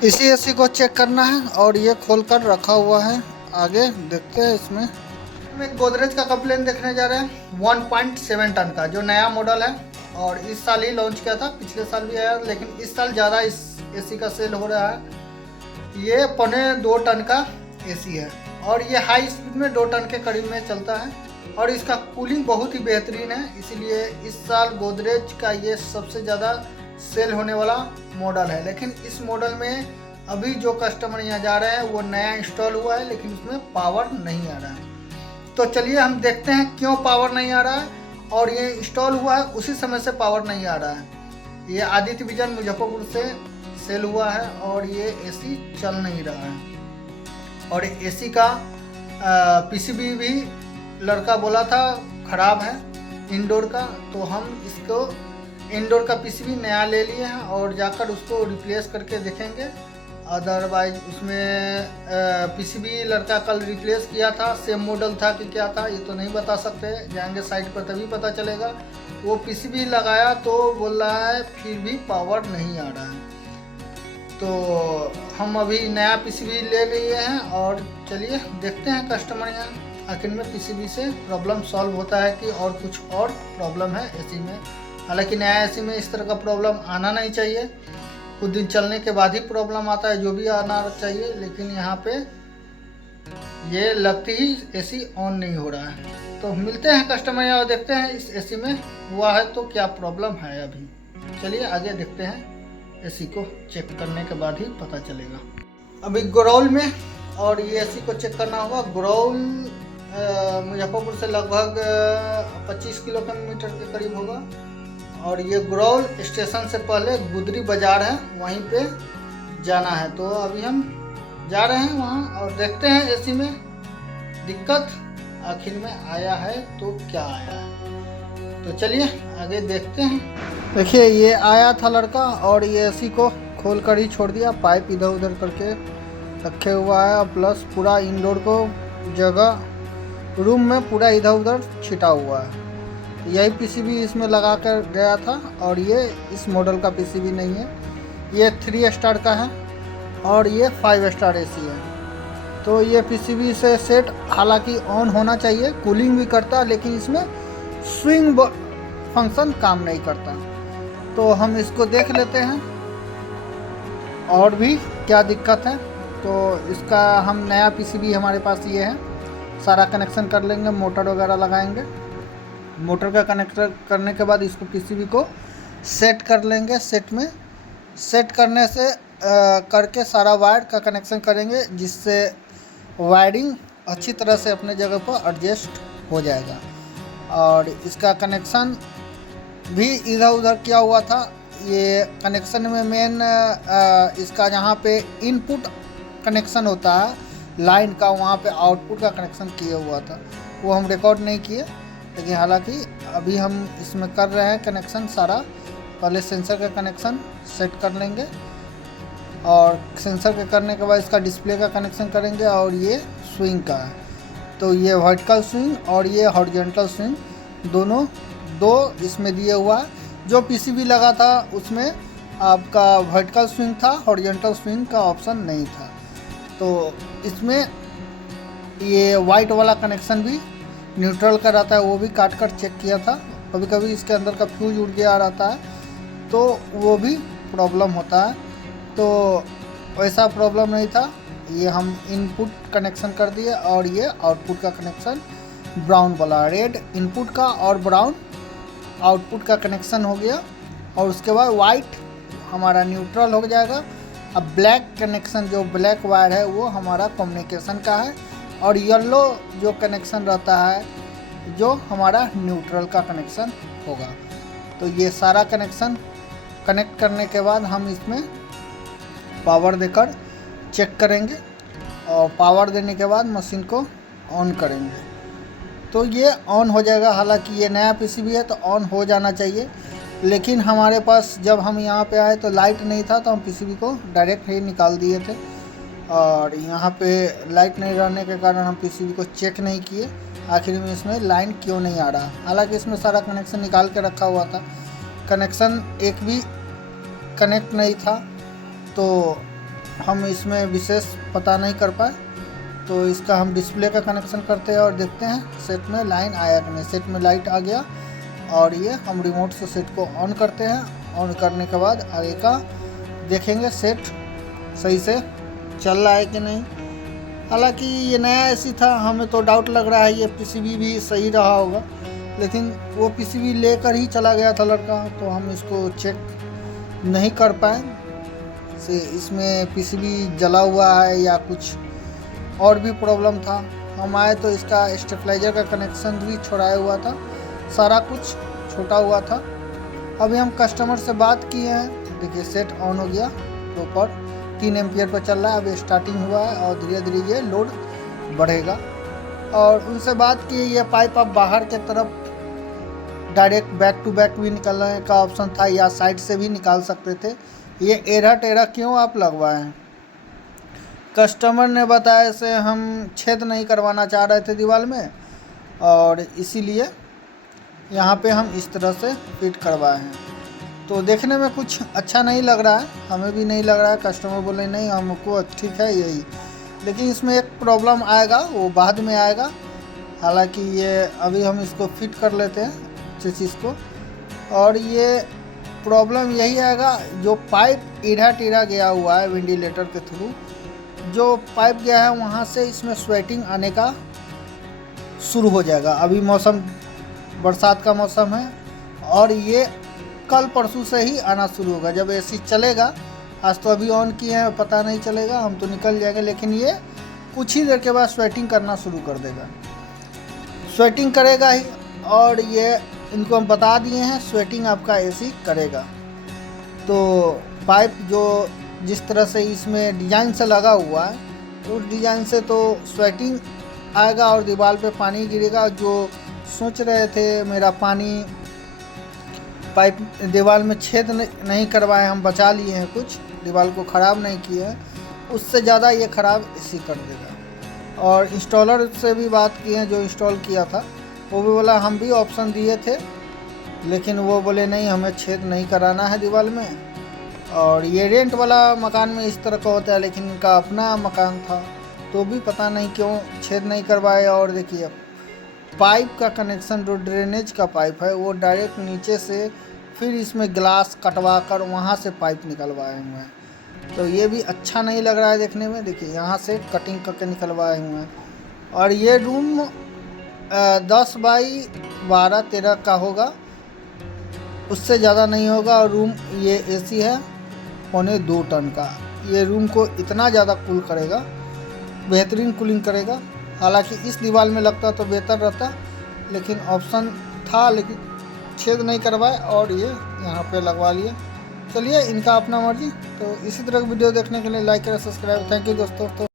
इसी एसी को चेक करना है और ये खोल कर रखा हुआ है। आगे देखते हैं इसमें। हम एक गोदरेज का कंप्लेन देखने जा रहे हैं 1.7 टन का, जो नया मॉडल है और इस साल ही लॉन्च किया था। पिछले साल भी आया, लेकिन इस साल ज़्यादा इस एसी का सेल हो रहा है। ये 1.25 टन का एसी है और ये हाई स्पीड में 2 टन के करीब में चलता है और इसका कूलिंग बहुत ही बेहतरीन है। इसीलिए इस साल गोदरेज का ये सबसे ज़्यादा सेल होने वाला मॉडल है। लेकिन इस मॉडल में अभी जो कस्टमर यहाँ जा रहे हैं वो नया इंस्टॉल हुआ है, लेकिन उसमें पावर नहीं आ रहा है। तो चलिए हम देखते हैं क्यों पावर नहीं आ रहा है, और ये इंस्टॉल हुआ है उसी समय से पावर नहीं आ रहा है। ये आदित्य विजन मुजफ्फरपुर से सेल हुआ है और ये एसी चल नहीं रहा है। और एसी का पीसीबी भी लड़का बोला था ख़राब है इंडोर का, तो हम इसको इंडोर का पीसीबी नया ले लिए हैं और जाकर उसको रिप्लेस करके देखेंगे। अदरवाइज उसमें पीसीबी लड़का कल रिप्लेस किया था, सेम मॉडल था कि क्या था ये तो नहीं बता सकते, जाएंगे साइट पर तभी पता चलेगा। वो पीसीबी लगाया तो बोल रहा है फिर भी पावर नहीं आ रहा है। तो हम अभी नया पीसीबी ले लिए हैं और चलिए देखते हैं कस्टमर यहाँ आखिर में पीसीबी से प्रॉब्लम सॉल्व होता है कि और कुछ और प्रॉब्लम है एसी में। हालांकि नया एसी में इस तरह का प्रॉब्लम आना नहीं चाहिए, कुछ दिन चलने के बाद ही प्रॉब्लम आता है, जो भी आना चाहिए। लेकिन यहाँ पे ये लगती ही एसी ऑन नहीं हो रहा है। तो मिलते हैं कस्टमर यहाँ और देखते हैं इस एसी में हुआ है तो क्या प्रॉब्लम है अभी। चलिए आगे देखते हैं, एसी को चेक करने के बाद ही पता चलेगा। अभी गुरौल में, और ये एसी को चेक करना होगा। गुरौल मुजफ्फरपुर से लगभग 25 किलोमीटर के करीब होगा। और ये गुरौल स्टेशन से पहले गुदरी बाज़ार है, वहीं पे जाना है। तो अभी हम जा रहे हैं वहाँ और देखते हैं एसी में दिक्कत आखिर में आया है तो क्या आया है। तो चलिए आगे देखते हैं। देखिए ये आया था लड़का और ये एसी को खोल कर ही छोड़ दिया, पाइप इधर उधर करके रखे हुआ है। प्लस पूरा इंडोर को जगह रूम में पूरा इधर उधर छिटा हुआ है। यही पीसीबी इसमें लगा कर गया था और ये इस मॉडल का पीसीबी नहीं है, ये 3 स्टार का है और ये 5 स्टार एसी है। तो ये पीसीबी से सेट हालांकि ऑन होना चाहिए, कूलिंग भी करता है, लेकिन इसमें स्विंग फंक्शन काम नहीं करता। तो हम इसको देख लेते हैं और भी क्या दिक्कत है। तो इसका हम नया पीसीबी हमारे पास ये है, सारा कनेक्शन कर लेंगे, मोटर वगैरह लगाएंगे। मोटर का कनेक्टर करने के बाद इसको पीसीबी को सेट कर लेंगे। सेट में सेट करने से करके सारा वायर का कनेक्शन करेंगे, जिससे वायरिंग अच्छी तरह से अपने जगह पर एडजस्ट हो जाएगा। और इसका कनेक्शन भी इधर उधर किया हुआ था। ये कनेक्शन में मेन इसका जहाँ पे इनपुट कनेक्शन होता है लाइन का, वहाँ पे आउटपुट का कनेक्शन किया हुआ था, वो हम रिकॉर्ड नहीं किए। लेकिन हालांकि अभी हम इसमें कर रहे हैं कनेक्शन सारा। पहले सेंसर का कनेक्शन सेट कर लेंगे और सेंसर के करने के बाद इसका डिस्प्ले का कनेक्शन करेंगे। और ये स्विंग का है, तो ये वर्टिकल स्विंग और ये हॉरिजॉन्टल स्विंग दोनों दो इसमें दिए हुआ है। जो पीसीबी लगा था उसमें आपका वर्टिकल स्विंग था, हॉरिजॉन्टल स्विंग का ऑप्शन नहीं था। तो इसमें ये वाइट वाला कनेक्शन भी न्यूट्रल का रहता है, वो भी काट कर चेक किया था। कभी कभी इसके अंदर का फ्यूज उड़ गया रहता है तो वो भी प्रॉब्लम होता है। तो वैसा प्रॉब्लम नहीं था। ये हम इनपुट कनेक्शन कर दिए और ये आउटपुट का कनेक्शन ब्राउन वाला, रेड इनपुट का और ब्राउन आउटपुट का कनेक्शन हो गया। और उसके बाद वाइट हमारा न्यूट्रल हो जाएगा। अब ब्लैक कनेक्शन, जो ब्लैक वायर है वो हमारा कम्युनिकेशन का है, और येलो जो कनेक्शन रहता है जो हमारा न्यूट्रल का कनेक्शन होगा। तो ये सारा कनेक्शन कनेक्ट करने के बाद हम इसमें पावर देकर चेक करेंगे और पावर देने के बाद मशीन को ऑन करेंगे तो ये ऑन हो जाएगा। हालांकि ये नया पीसीबी है तो ऑन हो जाना चाहिए, लेकिन हमारे पास जब हम यहाँ पे आए तो लाइट नहीं था, तो हम पीसीबी को डायरेक्ट ही निकाल दिए थे। और यहाँ पे लाइट नहीं रहने के कारण हम पीसीबी को चेक नहीं किए आखिर में इसमें लाइन क्यों नहीं आ रहा। हालांकि इसमें सारा कनेक्शन निकाल के रखा हुआ था, कनेक्शन एक भी कनेक्ट नहीं था। तो हम इसमें विशेष पता नहीं कर पाए, तो इसका हम डिस्प्ले का कनेक्शन करते हैं और देखते हैं सेट में लाइन आया कि नहीं। सेट में लाइट आ गया और ये हम रिमोट से सेट को ऑन करते हैं। ऑन करने के बाद आगे का देखेंगे सेट सही से चल रहा है कि नहीं। हालांकि ये नया एसी था, हमें तो डाउट लग रहा है ये पीसीबी भी सही रहा होगा, लेकिन वो पीसीबी लेकर ही चला गया था लड़का, तो हम इसको चेक नहीं कर पाए से इसमें पीसीबी जला हुआ है या कुछ और भी प्रॉब्लम था। हम आए तो इसका स्टेबलाइजर का कनेक्शन भी छोड़ाया हुआ था, सारा कुछ छोटा हुआ था। अभी हम कस्टमर से बात किए हैं, देखिए सेट ऑन हो गया, प्रॉपर 3 एम्पियर पर चल रहा है। अभी स्टार्टिंग हुआ है और धीरे धीरे ये लोड बढ़ेगा। और उनसे बात की, ये पाइप आप बाहर के तरफ डायरेक्ट बैक टू बैक भी निकालने का ऑप्शन था या साइड से भी निकाल सकते थे। ये एरा टेरा क्यों आप लगवाए हैं? कस्टमर ने बताया से हम छेद नहीं करवाना चाह रहे थे दीवार में, और इसीलिए यहाँ पे हम इस तरह से फिट करवाए हैं। तो देखने में कुछ अच्छा नहीं लग रहा है, हमें भी नहीं लग रहा है। कस्टमर बोले नहीं हमको ठीक है यही, लेकिन इसमें एक प्रॉब्लम आएगा, वो बाद में आएगा। हालांकि ये अभी हम इसको फिट कर लेते हैं चीज़ को। और ये प्रॉब्लम यही आएगा, जो पाइप ईढ़ा टीढ़ा गया हुआ है वेंटिलेटर के थ्रू, जो पाइप गया है वहाँ से इसमें स्वेटिंग आने का शुरू हो जाएगा। अभी मौसम बरसात का मौसम है और ये कल परसों से ही आना शुरू होगा। जब एसी चलेगा, आज तो अभी ऑन किए हैं, पता नहीं चलेगा, हम तो निकल जाएंगे, लेकिन ये कुछ ही देर के बाद स्वेटिंग करना शुरू कर देगा। स्वेटिंग करेगा ही, और ये इनको हम बता दिए हैं स्वेटिंग आपका एसी करेगा। तो पाइप जो जिस तरह से इसमें डिज़ाइन से लगा हुआ है, उस डिज़ाइन से तो स्वेटिंग आएगा और दीवार पे पानी गिरेगा। जो सोच रहे थे मेरा पानी पाइप दीवार में छेद नहीं करवाए, हम बचा लिए हैं, कुछ दीवार को ख़राब नहीं किए हैं, उससे ज़्यादा ये ख़राब एसी कर देगा। और इंस्टॉलर से भी बात की है, जो इंस्टॉल किया था, वो भी बोला हम भी ऑप्शन दिए थे, लेकिन वो बोले नहीं हमें छेद नहीं कराना है दीवार में। और ये रेंट वाला मकान में इस तरह का होता है, लेकिन इनका अपना मकान था तो भी पता नहीं क्यों छेद नहीं करवाए। और देखिए पाइप का कनेक्शन, जो ड्रेनेज का पाइप है, वो डायरेक्ट नीचे से फिर इसमें ग्लास कटवा कर वहाँ से पाइप निकलवाए हुए हैं। तो ये भी अच्छा नहीं लग रहा है देखने में। देखिए यहाँ से कटिंग करके निकलवाए हुए हैं। और ये रूम 10 बाई 12-13 का होगा, उससे ज़्यादा नहीं होगा। और रूम ये एसी है 1.25 टन का, ये रूम को इतना ज़्यादा कूल करेगा, बेहतरीन कूलिंग करेगा। हालांकि इस दीवार में लगता तो बेहतर रहता, लेकिन ऑप्शन था, लेकिन छेद नहीं करवाए और ये यहाँ पे लगवा लिए। चलिए इनका अपना मर्जी। तो इसी तरह की वीडियो देखने के लिए लाइक करें, सब्सक्राइब। थैंक यू दोस्तों। तो